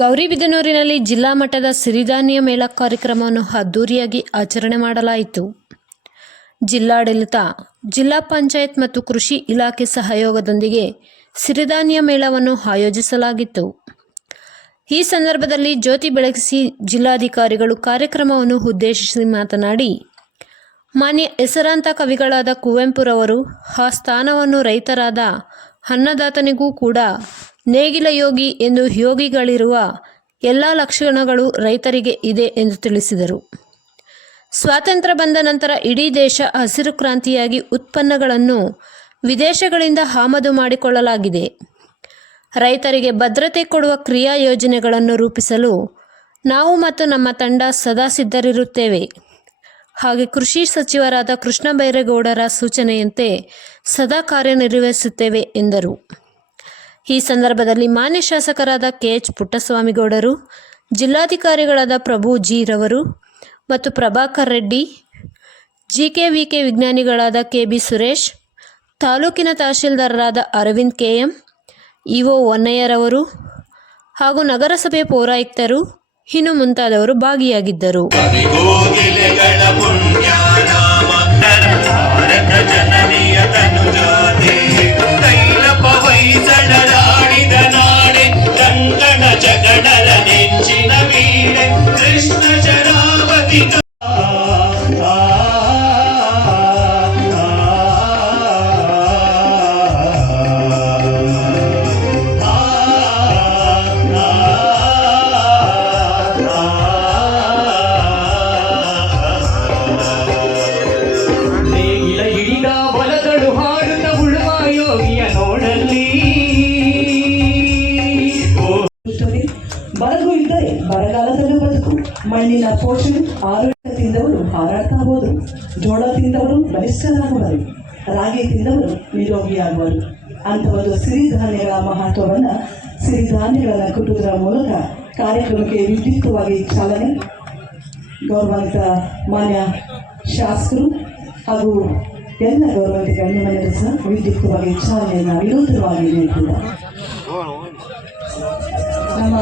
ಗೌರಿಬಿದನೂರಿನಲ್ಲಿ ಜಿಲ್ಲಾ ಮಟ್ಟದ ಸಿರಿಧಾನ್ಯ ಮೇಳ ಕಾರ್ಯಕ್ರಮವನ್ನು ಅದ್ದೂರಿಯಾಗಿ ಆಚರಣೆ ಮಾಡಲಾಯಿತು. ಜಿಲ್ಲಾಡಳಿತ, ಜಿಲ್ಲಾ ಪಂಚಾಯತ್ ಮತ್ತು ಕೃಷಿ ಇಲಾಖೆ ಸಹಯೋಗದೊಂದಿಗೆ ಸಿರಿಧಾನ್ಯ ಮೇಳವನ್ನು ಆಯೋಜಿಸಲಾಗಿತ್ತು. ಈ ಸಂದರ್ಭದಲ್ಲಿ ಜ್ಯೋತಿ ಬೆಳಗಿಸಿ ಜಿಲ್ಲಾಧಿಕಾರಿಗಳು ಕಾರ್ಯಕ್ರಮವನ್ನು ಉದ್ದೇಶಿಸಿ ಮಾತನಾಡಿ, ಮಾನ್ಯ ಹೆಸರಾಂತ ಕವಿಗಳಾದ ಕುವೆಂಪುರವರು ಆ ಸ್ಥಾನವನ್ನು ರೈತರಾದ ಅನ್ನದಾತನಿಗೂ ಕೂಡ ನೇಗಿಲ ಯೋಗಿ ಎಂದು ಯೋಗಿಗಳಿರುವ ಎಲ್ಲ ಲಕ್ಷಣಗಳು ರೈತರಿಗೆ ಇದೆ ಎಂದು ತಿಳಿಸಿದರು. ಸ್ವಾತಂತ್ರ್ಯ ಬಂದ ನಂತರ ಇಡೀ ದೇಶ ಹಸಿರು ಕ್ರಾಂತಿಯಾಗಿ ಉತ್ಪನ್ನಗಳನ್ನು ವಿದೇಶಗಳಿಂದ ಆಮದು ಮಾಡಿಕೊಳ್ಳಲಾಗಿದೆ. ರೈತರಿಗೆ ಭದ್ರತೆ ಕೊಡುವ ಕ್ರಿಯಾ ಯೋಜನೆಗಳನ್ನು ರೂಪಿಸಲು ನಾವು ಮತ್ತು ನಮ್ಮ ತಂಡ ಸದಾ ಸಿದ್ಧರಿರುತ್ತೇವೆ. ಹಾಗೆ ಕೃಷಿ ಸಚಿವರಾದ ಕೃಷ್ಣ ಬೈರೇಗೌಡರ ಸೂಚನೆಯಂತೆ ಸದಾ ಕಾರ್ಯನಿರ್ವಹಿಸುತ್ತೇವೆ ಎಂದರು. ಈ ಸಂದರ್ಭದಲ್ಲಿ ಮಾನ್ಯ ಶಾಸಕರಾದ KH ಪುಟ್ಟಸ್ವಾಮಿಗೌಡರು, ಜಿಲ್ಲಾಧಿಕಾರಿಗಳಾದ ಪ್ರಭು ಜಿ ರವರು ಮತ್ತು ಪ್ರಭಾಕರ್ ರೆಡ್ಡಿ, GKVK ವಿಜ್ಞಾನಿಗಳಾದ KB ಸುರೇಶ್, ತಾಲೂಕಿನ ತಹಶೀಲ್ದಾರರಾದ ಅರವಿಂದ್ KM, EO ಹೊನ್ನಯ್ಯರವರು ಹಾಗೂ ನಗರಸಭೆ ಪೌರಾಯುಕ್ತರು ಇನ್ನು ಮುಂತಾದವರು ಭಾಗಿಯಾಗಿದ್ದರು. ಬರಗು ಇದ್ದರೆ ಬರಗಾಲದಲ್ಲೂ ಬದುಕು. ಮಣ್ಣಿನ ಪೋಷಣೆ ಆರೋಗ್ಯ ತಿಂದವರು ಹಾರಾಡ್ತಾ ಹೋದರು. ಜೋಳ ತಿಂದವರು ಬಲಿಷ್ಠರಾಗುವರು, ರಾಗಿ ತಿಂದವರು ನಿರೋಗಿಯಾಗುವರು. ಅಂಥವರು ಸಿರಿಧಾನ್ಯಗಳ ಮಹತ್ವವನ್ನು ಸಿರಿಧಾನ್ಯಗಳನ್ನು ಕುಟುವುದರ ಮೂಲಕ ಕಾರ್ಯಕ್ರಮಕ್ಕೆ ವಿದ್ಯುಕ್ತವಾಗಿ ಚಾಲನೆ. ಗೌರವಾನ್ವಿತ ಮಾನ್ಯ ಶಾಸಕರು ಹಾಗೂ ಎಲ್ಲ ಗೌರವಾನ್ವಿತ ಗಣ್ಯಮನೆಯರು ಸಹ ವಿದ್ಯುಕ್ತವಾಗಿ ಚಾಲನೆಯನ್ನು ವಿನೂತನವಾಗಿ ನೀಡಿದ್ದಾರೆ. ನಮ್ಮ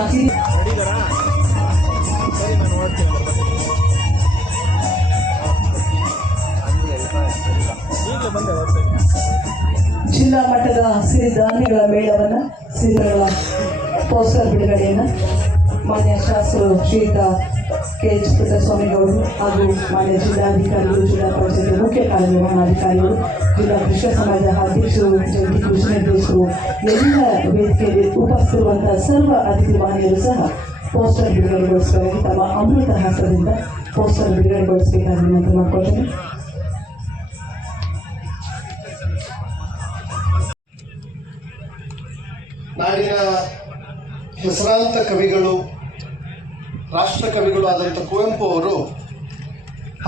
ಜಿಲ್ಲಾ ಮಟ್ಟದ ಸಿರಿಧಾನ್ಯಗಳ ಮೇಳವನ್ನು ಸಿರಿಗಳ ಪೋಸ್ಟರ್ ಬಿಡುಗಡೆಯನ್ನು ಮಾನ್ಯ ಶಾಸಕರು ಶ್ರೀಯುತ KH ಪುಟ್ಟಸ್ವಾಮಿಗೌಡರು ಹಾಗೂ ಮಾನ್ಯ ಜಿಲ್ಲಾಧಿಕಾರಿಗಳು, ಜಿಲ್ಲಾ ಪಂಚಾಯತ್ ಮುಖ್ಯ ಕಾರ್ಯನಿರ್ವಹಣಾಧಿಕಾರಿಗಳು, ಜಿಲ್ಲಾ ಕೃಷಿ ಸಮಾಜದ ಅಧ್ಯಕ್ಷರು, ಜಂಟಿ ಕೃಷಿ ನಿರ್ದೇಶಕರು, ಎಲ್ಲ ವೇದಿಕೆಯಲ್ಲಿ ಉಪಸ್ಥಿತಿರುವಂತಹ ಸರ್ವ ಅತಿಥಿ ಮಾನ್ಯರು ಸಹ ಪೋಸ್ಟರ್ ಬಿಡುಗಡೆಗೊಳಿಸಬೇಕಾಗಿ ತಮ್ಮ ಅಮೃತ ಹಸ್ತದಿಂದ ಪೋಸ್ಟರ್ ಬಿಡುಗಡೆಗೊಳಿಸಬೇಕಾಗಿ ವಿನಂತಿ ಮಾಡಿಕೊಳ್ತೇನೆ. ನಾಡಿನ ಹೆಸರಾಂತ ಕವಿಗಳು, ರಾಷ್ಟ್ರ ಕವಿಗಳು ಆದಂಥ ಕುವೆಂಪು ಅವರು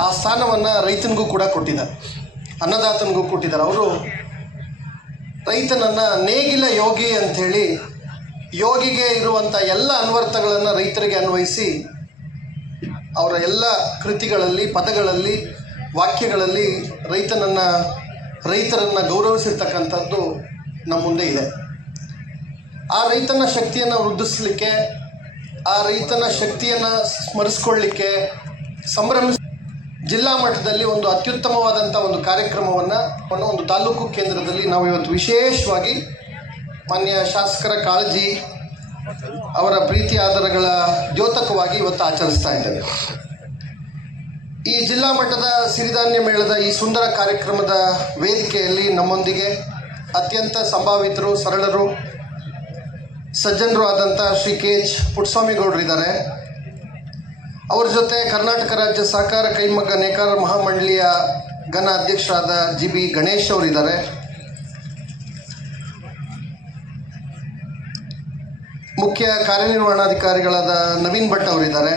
ಆ ಸ್ಥಾನವನ್ನು ರೈತನಿಗೂ ಕೂಡ ಕೊಟ್ಟಿದ್ದಾರೆ, ಅನ್ನದಾತನಿಗೂ ಕೊಟ್ಟಿದ್ದಾರೆ. ಅವರು ರೈತನನ್ನು ನೇಗಿಲ ಯೋಗಿ ಅಂಥೇಳಿ, ಯೋಗಿಗೆ ಇರುವಂಥ ಎಲ್ಲ ಅನ್ವರ್ಥಗಳನ್ನು ರೈತರಿಗೆ ಅನ್ವಯಿಸಿ ಅವರ ಎಲ್ಲ ಕೃತಿಗಳಲ್ಲಿ, ಪದಗಳಲ್ಲಿ, ವಾಕ್ಯಗಳಲ್ಲಿ ರೈತರನ್ನು ಗೌರವಿಸಿರ್ತಕ್ಕಂಥದ್ದು ನಮ್ಮ ಮುಂದೆ ಇದೆ. ಆ ರೈತನ ಶಕ್ತಿಯನ್ನು ವೃದ್ಧಿಸಲಿಕ್ಕೆ, ಆ ರೈತನ ಶಕ್ತಿಯನ್ನು ಸ್ಮರಿಸ್ಕೊಳ್ಳಿಕ್ಕೆ ಜಿಲ್ಲಾ ಮಟ್ಟದಲ್ಲಿ ಒಂದು ಅತ್ಯುತ್ತಮವಾದಂಥ ಒಂದು ಕಾರ್ಯಕ್ರಮವನ್ನು ಒಂದು ತಾಲೂಕು ಕೇಂದ್ರದಲ್ಲಿ ನಾವು ಇವತ್ತು ವಿಶೇಷವಾಗಿ ಮಾನ್ಯ ಶಾಸಕರ ಕಾಳಜಿ, ಅವರ ಪ್ರೀತಿ ಆಧಾರಗಳ ದ್ಯೋತಕವಾಗಿ ಇವತ್ತು ಆಚರಿಸ್ತಾ ಇದ್ದೇವೆ. ಈ ಜಿಲ್ಲಾ ಮಟ್ಟದ ಸಿರಿಧಾನ್ಯ ಮೇಳದ ಈ ಸುಂದರ ಕಾರ್ಯಕ್ರಮದ ವೇದಿಕೆಯಲ್ಲಿ ನಮ್ಮೊಂದಿಗೆ ಅತ್ಯಂತ ಸಂಭಾವಿತರು, ಸರಳರು, ಸಜ್ಜನರು ಆದಂಥ ಶ್ರೀ KH ಪುಟ್ಟಸ್ವಾಮಿಗೌಡರು ಇದ್ದಾರೆ. ಅವರ ಜೊತೆ ಕರ್ನಾಟಕ ರಾಜ್ಯ ಸಹಕಾರ ಕೈಮಗ್ಗ ನೇಕಾರ ಮಹಾಮಂಡಳಿಯ ಘನ ಅಧ್ಯಕ್ಷರಾದ GB ಗಣೇಶ್ ಅವರಿದ್ದಾರೆ. ಮುಖ್ಯ ಕಾರ್ಯನಿರ್ವಹಣಾಧಿಕಾರಿಗಳಾದ ನವೀನ್ ಭಟ್ ಅವರಿದ್ದಾರೆ.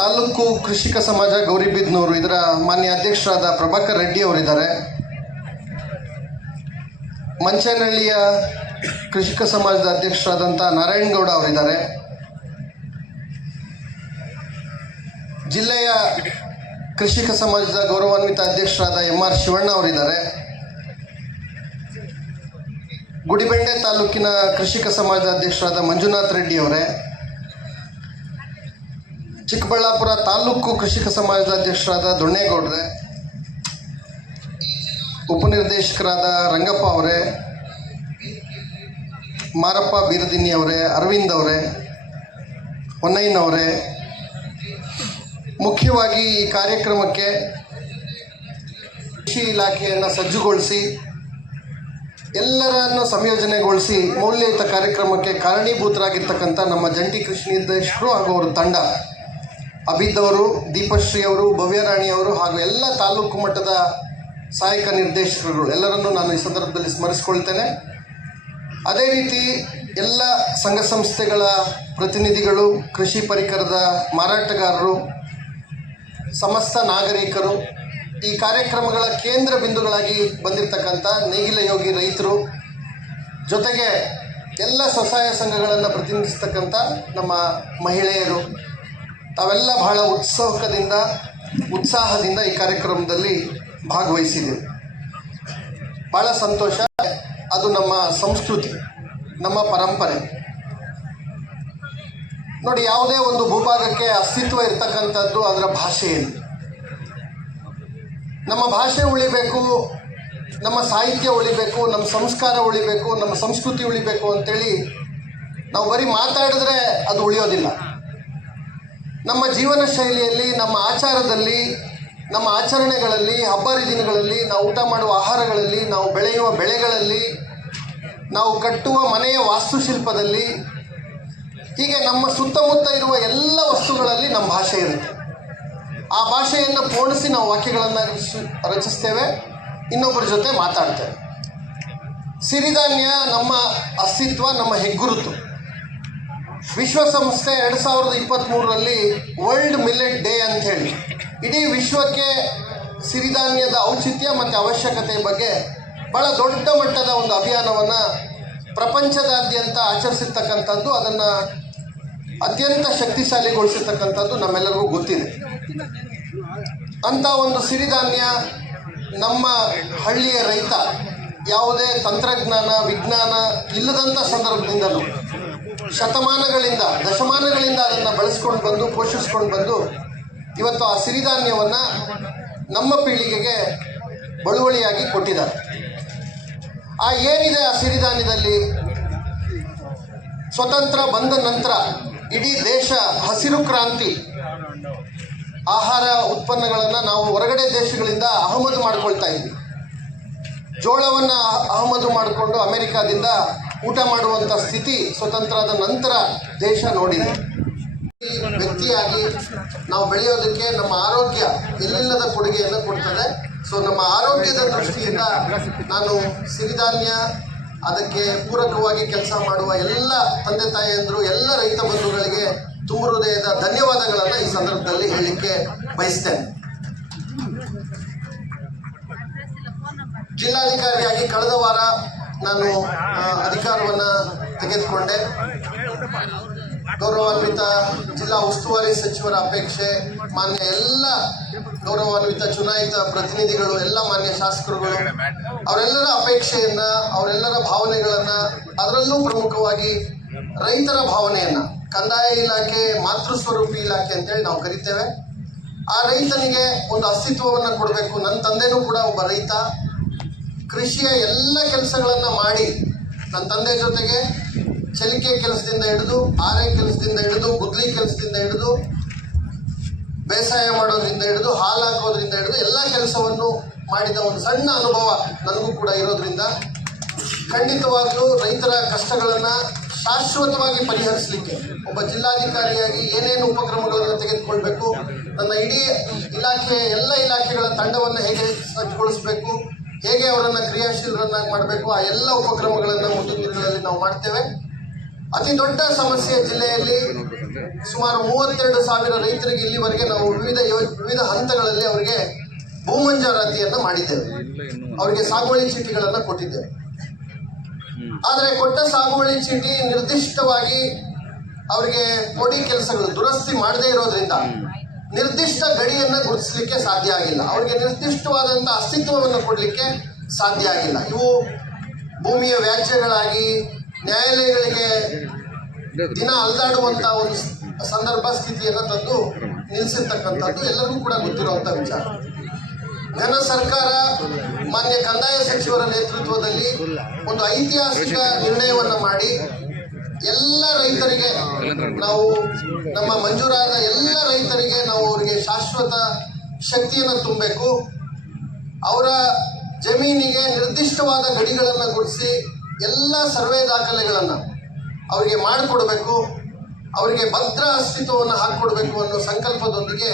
ತಾಲೂಕು ಕೃಷಿಕ ಸಮಾಜ ಗೌರಿಬಿದನೂರು ಇದರ ಮಾನ್ಯ ಅಧ್ಯಕ್ಷರಾದ ಪ್ರಭಾಕರ್ ರೆಡ್ಡಿ ಅವರಿದ್ದಾರೆ. ಮಂಚನಹಳ್ಳಿಯ ಕೃಷಿಕ ಸಮಾಜದ ಅಧ್ಯಕ್ಷರಾದಂಥ ನಾರಾಯಣಗೌಡ ಅವರಿದ್ದಾರೆ. ಜಿಲ್ಲೆಯ ಕೃಷಿಕ ಸಮಾಜದ ಗೌರವಾನ್ವಿತ ಅಧ್ಯಕ್ಷರಾದ MR ಶಿವಣ್ಣ ಅವರಿದ್ದಾರೆ. ಗುಡಿಬೆಂಡೆ ತಾಲೂಕಿನ ಕೃಷಿಕ ಸಮಾಜದ ಅಧ್ಯಕ್ಷರಾದ ಮಂಜುನಾಥ್ ರೆಡ್ಡಿ ಅವರೇ, ಚಿಕ್ಕಬಳ್ಳಾಪುರ ತಾಲೂಕು ಕೃಷಿಕ ಸಮಾಜದ ಅಧ್ಯಕ್ಷರಾದ ದೊಣ್ಣೇಗೌಡ್ರೆ, ಉಪನಿರ್ದೇಶಕರಾದ ರಂಗಪ್ಪ ಅವರೇ, ಮಾರಪ್ಪ ಬೀರದಿನ್ನಿ ಅವರೇ, ಅರವಿಂದ್ ಅವರೇ, ಹೊನ್ನಯ್ಯನವರೇ, ಮುಖ್ಯವಾಗಿ ಈ ಕಾರ್ಯಕ್ರಮಕ್ಕೆ ಕೃಷಿ ಇಲಾಖೆಯನ್ನು ಸಜ್ಜುಗೊಳಿಸಿ ಎಲ್ಲರನ್ನು ಸಂಯೋಜನೆಗೊಳಿಸಿ ಮೌಲ್ಯಯುತ ಕಾರ್ಯಕ್ರಮಕ್ಕೆ ಕಾರಣೀಭೂತರಾಗಿರ್ತಕ್ಕಂಥ ನಮ್ಮ ಜಂಟಿ ಕೃಷಿ ನಿರ್ದೇಶಕರು ಹಾಗೂ ಅವರ ತಂಡ, ಅಭಿದ್ ಅವರು, ದೀಪಶ್ರೀ ಅವರು, ಭವ್ಯರಾಣಿ ಅವರು ಹಾಗೂ ಎಲ್ಲ ತಾಲೂಕು ಮಟ್ಟದ ಸಹಾಯಕ ನಿರ್ದೇಶಕರುಗಳು ಎಲ್ಲರನ್ನೂ ನಾನು ಈ ಸಂದರ್ಭದಲ್ಲಿ ಸ್ಮರಿಸ್ಕೊಳ್ತೇನೆ. ಅದೇ ರೀತಿ ಎಲ್ಲ ಸಂಘ ಸಂಸ್ಥೆಗಳ ಪ್ರತಿನಿಧಿಗಳು, ಕೃಷಿ ಪರಿಕರದ ಮಾರಾಟಗಾರರು, ಸಮಸ್ತ ನಾಗರಿಕರು, ಈ ಕಾರ್ಯಕ್ರಮಗಳ ಕೇಂದ್ರ ಬಿಂದುಗಳಾಗಿ ಬಂದಿರತಕ್ಕಂಥ ನೇಗಿಲ ಯೋಗಿ ರೈತರು, ಜೊತೆಗೆ ಎಲ್ಲ ಸ್ವಸಹಾಯ ಸಂಘಗಳನ್ನು ಪ್ರತಿನಿಧಿಸ್ತಕ್ಕಂಥ ನಮ್ಮ ಮಹಿಳೆಯರು, ತಾವೆಲ್ಲ ಬಹಳ ಉತ್ಸಾಹದಿಂದ ಈ ಕಾರ್ಯಕ್ರಮದಲ್ಲಿ ಭಾಗವಹಿಸಿದ್ದೀವಿ. ಭಾಳ ಸಂತೋಷ. ಅದು ನಮ್ಮ ಸಂಸ್ಕೃತಿ, ನಮ್ಮ ಪರಂಪರೆ. ನೋಡಿ, ಯಾವುದೇ ಒಂದು ಭೂಭಾಗಕ್ಕೆ ಅಸ್ತಿತ್ವ ಇರ್ತಕ್ಕಂಥದ್ದು ಅದರ ಭಾಷೆಯಲ್ಲಿ. ನಮ್ಮ ಭಾಷೆ ಉಳಿಬೇಕು, ನಮ್ಮ ಸಾಹಿತ್ಯ ಉಳಿಬೇಕು, ನಮ್ಮ ಸಂಸ್ಕಾರ ಉಳಿಬೇಕು, ನಮ್ಮ ಸಂಸ್ಕೃತಿ ಉಳಿಬೇಕು ಅಂತೇಳಿ ನಾವು ಬರೀ ಮಾತಾಡಿದ್ರೆ ಅದು ಉಳಿಯೋದಿಲ್ಲ. ನಮ್ಮ ಜೀವನ ಶೈಲಿಯಲ್ಲಿ, ನಮ್ಮ ಆಚಾರದಲ್ಲಿ, ನಮ್ಮ ಆಚರಣೆಗಳಲ್ಲಿ, ಹಬ್ಬ ಹರಿದಿನಗಳಲ್ಲಿ, ನಾವು ಊಟ ಮಾಡುವ ಆಹಾರಗಳಲ್ಲಿ, ನಾವು ಬೆಳೆಯುವ ಬೆಳೆಗಳಲ್ಲಿ, ನಾವು ಕಟ್ಟುವ ಮನೆಯ ವಾಸ್ತುಶಿಲ್ಪದಲ್ಲಿ, ಹೀಗೆ ನಮ್ಮ ಸುತ್ತಮುತ್ತ ಇರುವ ಎಲ್ಲ ವಸ್ತುಗಳಲ್ಲಿ ನಮ್ಮ ಭಾಷೆ ಇರುತ್ತೆ. ಆ ಭಾಷೆಯನ್ನು ಪೋಣಿಸಿ ನಾವು ವಾಕ್ಯಗಳನ್ನು ರಚಿಸ್ತೇವೆ, ಇನ್ನೊಬ್ಬರ ಜೊತೆ ಮಾತಾಡ್ತೇವೆ. ಸಿರಿಧಾನ್ಯ ನಮ್ಮ ಅಸ್ತಿತ್ವ, ನಮ್ಮ ಹೆಗ್ಗುರುತು. ವಿಶ್ವಸಂಸ್ಥೆ 2023ರಲ್ಲಿ ವರ್ಲ್ಡ್ ಮಿಲ್ಲೆಟ್ ಡೇ ಅಂಥೇಳಿ ಇಡೀ ವಿಶ್ವಕ್ಕೆ ಸಿರಿಧಾನ್ಯದ ಔಚಿತ್ಯ ಮತ್ತು ಅವಶ್ಯಕತೆ ಬಗ್ಗೆ ಭಾಳ ದೊಡ್ಡ ಮಟ್ಟದ ಒಂದು ಅಭಿಯಾನವನ್ನು ಪ್ರಪಂಚದಾದ್ಯಂತ ಆಚರಿಸಿರ್ತಕ್ಕಂಥದ್ದು, ಅದನ್ನು ಅತ್ಯಂತ ಶಕ್ತಿಶಾಲಿಗೊಳಿಸಿರ್ತಕ್ಕಂಥದ್ದು ನಮ್ಮೆಲ್ಲರಿಗೂ ಗೊತ್ತಿದೆ. ಅಂಥ ಒಂದು ಸಿರಿಧಾನ್ಯ ನಮ್ಮ ಹಳ್ಳಿಯ ರೈತ ಯಾವುದೇ ತಂತ್ರಜ್ಞಾನ, ವಿಜ್ಞಾನ ಇಲ್ಲದಂಥ ಸಂದರ್ಭದಿಂದಲೂ ಶತಮಾನಗಳಿಂದ, ದಶಮಾನಗಳಿಂದ ಅದನ್ನು ಬೆಳೆಸ್ಕೊಂಡು ಬಂದು, ಪೋಷಿಸ್ಕೊಂಡು ಬಂದು, ಇವತ್ತು ಆ ಸಿರಿಧಾನ್ಯವನ್ನು ನಮ್ಮ ಪೀಳಿಗೆಗೆ ಬಳುವಳಿಯಾಗಿ ಕೊಟ್ಟಿದ್ದಾರೆ. ಏನಿದೆ ಆ ಸಿರಿಧಾನ್ಯದಲ್ಲಿ? ಸ್ವತಂತ್ರ ಬಂದ ನಂತರ ಇಡೀ ದೇಶ ಹಸಿರು ಕ್ರಾಂತಿ, ಆಹಾರ ಉತ್ಪನ್ನಗಳನ್ನು ನಾವು ಹೊರಗಡೆ ದೇಶಗಳಿಂದ ಆಮದು ಮಾಡ್ಕೊಳ್ತಾ ಇದ್ವಿ. ಜೋಳವನ್ನು ಆಮದು ಮಾಡಿಕೊಂಡು ಅಮೆರಿಕಾದಿಂದ ಊಟ ಮಾಡುವಂಥ ಸ್ಥಿತಿ ಸ್ವತಂತ್ರದ ನಂತರ ದೇಶ ನೋಡಿದೆ. ವ್ಯಕ್ತಿಯಾಗಿ ನಾವು ಬೆಳೆಯೋದಕ್ಕೆ ನಮ್ಮ ಆರೋಗ್ಯ ಎಲ್ಲಿಲ್ಲದ ಕೊಡುಗೆಯನ್ನು ಕೊಡ್ತದೆ. ಸೊ ನಮ್ಮ ಆರೋಗ್ಯದ ದೃಷ್ಟಿಯಿಂದ ನಾನು ಸಿರಿಧಾನ್ಯ, ಅದಕ್ಕೆ ಪೂರಕವಾಗಿ ಕೆಲಸ ಮಾಡುವ ಎಲ್ಲ ತಂದೆ ತಾಯಿಯಂದರು, ಎಲ್ಲ ರೈತ ಬಂಧುಗಳಿಗೆ ತುಂಬ ಹೃದಯದ ಧನ್ಯವಾದಗಳನ್ನು ಈ ಸಂದರ್ಭದಲ್ಲಿ ಹೇಳಲಿಕ್ಕೆ ಬಯಸ್ತೇನೆ. ಜಿಲ್ಲಾಧಿಕಾರಿಯಾಗಿ ಕಳೆದ ವಾರ ನಾನು ಅಧಿಕಾರವನ್ನು ತೆಗೆದುಕೊಂಡೆ. ಗೌರವಾನ್ವಿತ ಜಿಲ್ಲಾ ಉಸ್ತುವಾರಿ ಸಚಿವರ ಅಪೇಕ್ಷೆ, ಮಾನ್ಯ ಎಲ್ಲ ಗೌರವಾನ್ವಿತ ಚುನಾಯಿತ ಪ್ರತಿನಿಧಿಗಳು, ಎಲ್ಲ ಮಾನ್ಯ ಶಾಸಕರುಗಳು, ಅವರೆಲ್ಲರ ಅಪೇಕ್ಷೆಯನ್ನು, ಅವರೆಲ್ಲರ ಭಾವನೆಗಳನ್ನು, ಅದರಲ್ಲೂ ಪ್ರಮುಖವಾಗಿ ರೈತರ ಭಾವನೆಯನ್ನು, ಕಂದಾಯ ಇಲಾಖೆ ಮಾತೃಸ್ವರೂಪಿ ಇಲಾಖೆ ಅಂತೇಳಿ ನಾವು ಕರಿತೇವೆ, ಆ ರೈತನಿಗೆ ಒಂದು ಅಸ್ತಿತ್ವವನ್ನು ಕೊಡಬೇಕು. ನನ್ನ ತಂದೆನೂ ಕೂಡ ಒಬ್ಬ ರೈತ. ಕೃಷಿಯ ಎಲ್ಲ ಕೆಲಸಗಳನ್ನು ಮಾಡಿ, ನನ್ನ ತಂದೆ ಜೊತೆಗೆ ಚಲಿಕೆ ಕೆಲಸದಿಂದ ಹಿಡಿದು, ಆರೆ ಕೆಲಸದಿಂದ ಹಿಡಿದು, ಗುದ್ಲಿ ಕೆಲಸದಿಂದ ಹಿಡಿದು, ಬೇಸಾಯ ಮಾಡೋದ್ರಿಂದ ಹಿಡಿದು, ಹಾಲು ಹಾಕೋದ್ರಿಂದ ಹಿಡಿದು ಎಲ್ಲ ಕೆಲಸವನ್ನು ಮಾಡಿದ ಒಂದು ಸಣ್ಣ ಅನುಭವ ನನಗೂ ಕೂಡ ಇರೋದ್ರಿಂದ ಖಂಡಿತವಾಗಲೂ ರೈತರ ಕಷ್ಟಗಳನ್ನು ಶಾಶ್ವತವಾಗಿ ಪರಿಹರಿಸಲಿಕ್ಕೆ ಒಬ್ಬ ಜಿಲ್ಲಾಧಿಕಾರಿಯಾಗಿ ಏನೇನು ಉಪಕ್ರಮಗಳನ್ನು ತೆಗೆದುಕೊಳ್ಬೇಕು, ನನ್ನ ಇಡೀ ಇಲಾಖೆ, ಎಲ್ಲ ಇಲಾಖೆಗಳ ತಂಡವನ್ನು ಹೇಗೆ ಸಜ್ಜುಗೊಳಿಸಬೇಕು, ಹೇಗೆ ಅವರನ್ನು ಕ್ರಿಯಾಶೀಲರನ್ನಾಗಿ ಮಾಡಬೇಕು, ಆ ಎಲ್ಲ ಉಪಕ್ರಮಗಳನ್ನು ಮುಂದಿನ ದಿನಗಳಲ್ಲಿ ನಾವು ಮಾಡ್ತೇವೆ. ಅತಿ ದೊಡ್ಡ ಸಮಸ್ಯೆ ಜಿಲ್ಲೆಯಲ್ಲಿ ಸುಮಾರು 32,000 ರೈತರಿಗೆ ಇಲ್ಲಿವರೆಗೆ ನಾವು ವಿವಿಧ ಹಂತಗಳಲ್ಲಿ ಅವರಿಗೆ ಭೂಮಂಜೂರಾತಿಯನ್ನು ಮಾಡಿದ್ದೇವೆ. ಅವರಿಗೆ ಸಾಗುವಳಿ ಚೀಟಿಗಳನ್ನು ಕೊಟ್ಟಿದ್ದೇವೆ. ಆದರೆ ಕೊಟ್ಟ ಸಾಗುವಳಿ ಚೀಟಿ ನಿರ್ದಿಷ್ಟವಾಗಿ ಅವರಿಗೆ ಪೋಡಿ ಕೆಲಸಗಳು ದುರಸ್ತಿ ಮಾಡದೇ ಇರೋದ್ರಿಂದ ನಿರ್ದಿಷ್ಟ ಗಡಿಯನ್ನು ಗುರುತಿಸಲಿಕ್ಕೆ ಸಾಧ್ಯ ಆಗಿಲ್ಲ. ಅವರಿಗೆ ನಿರ್ದಿಷ್ಟವಾದಂಥ ಅಸ್ತಿತ್ವವನ್ನು ಕೊಡಲಿಕ್ಕೆ ಸಾಧ್ಯ ಆಗಿಲ್ಲ. ಇವು ಭೂಮಿಯ ವ್ಯಾಜ್ಯಗಳಾಗಿ ನ್ಯಾಯಾಲಯಗಳಿಗೆ ದಿನ ಅಲ್ದಾಡುವಂಥ ಒಂದು ಸಂದರ್ಭ ಸ್ಥಿತಿಯನ್ನು ತಂದು ನಿಲ್ಲಿಸಿರ್ತಕ್ಕಂಥದ್ದು ಎಲ್ಲರಿಗೂ ಕೂಡ ಗೊತ್ತಿರುವಂಥ ವಿಚಾರ. ಘನ ಸರ್ಕಾರ ಮಾನ್ಯ ಕಂದಾಯ ಸಚಿವರ ನೇತೃತ್ವದಲ್ಲಿ ಒಂದು ಐತಿಹಾಸಿಕ ನಿರ್ಣಯವನ್ನು ಮಾಡಿ ಎಲ್ಲ ರೈತರಿಗೆ ನಾವು ನಮ್ಮ ಮಂಜೂರಾದ ಎಲ್ಲ ರೈತರಿಗೆ ನಾವು ಅವರಿಗೆ ಶಾಶ್ವತ ಶಕ್ತಿಯನ್ನು ತುಂಬಬೇಕು. ಅವರ ಜಮೀನಿಗೆ ನಿರ್ದಿಷ್ಟವಾದ ಗಡಿಗಳನ್ನು ಗುರುತಿಸಿ ಎಲ್ಲ ಸರ್ವೆ ದಾಖಲೆಗಳನ್ನು ಅವರಿಗೆ ಮಾಡಿಕೊಡಬೇಕು, ಅವರಿಗೆ ಭದ್ರ ಅಸ್ತಿತ್ವವನ್ನು ಹಾಕಿಕೊಡ್ಬೇಕು ಅನ್ನೋ ಸಂಕಲ್ಪದೊಂದಿಗೆ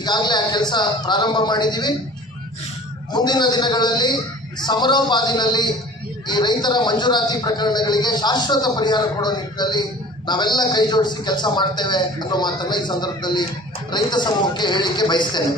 ಈಗಾಗಲೇ ಆ ಕೆಲಸ ಪ್ರಾರಂಭ ಮಾಡಿದ್ದೀವಿ. ಮುಂದಿನ ದಿನಗಳಲ್ಲಿ ಸಮರೋಪಾದಿನಲ್ಲಿ ಈ ರೈತರ ಮಂಜೂರಾತಿ ಪ್ರಕರಣಗಳಿಗೆ ಶಾಶ್ವತ ಪರಿಹಾರ ಕೊಡೋ ನಿಟ್ಟಿನಲ್ಲಿ ನಾವೆಲ್ಲ ಕೈ ಜೋಡಿಸಿ ಕೆಲಸ ಮಾಡ್ತೇವೆ ಅನ್ನೋ ಮಾತನ್ನು ಈ ಸಂದರ್ಭದಲ್ಲಿ ರೈತ ಸಮೂಹಕ್ಕೆ ಹೇಳಲಿಕ್ಕೆ ಬಯಸ್ತೇನೆ.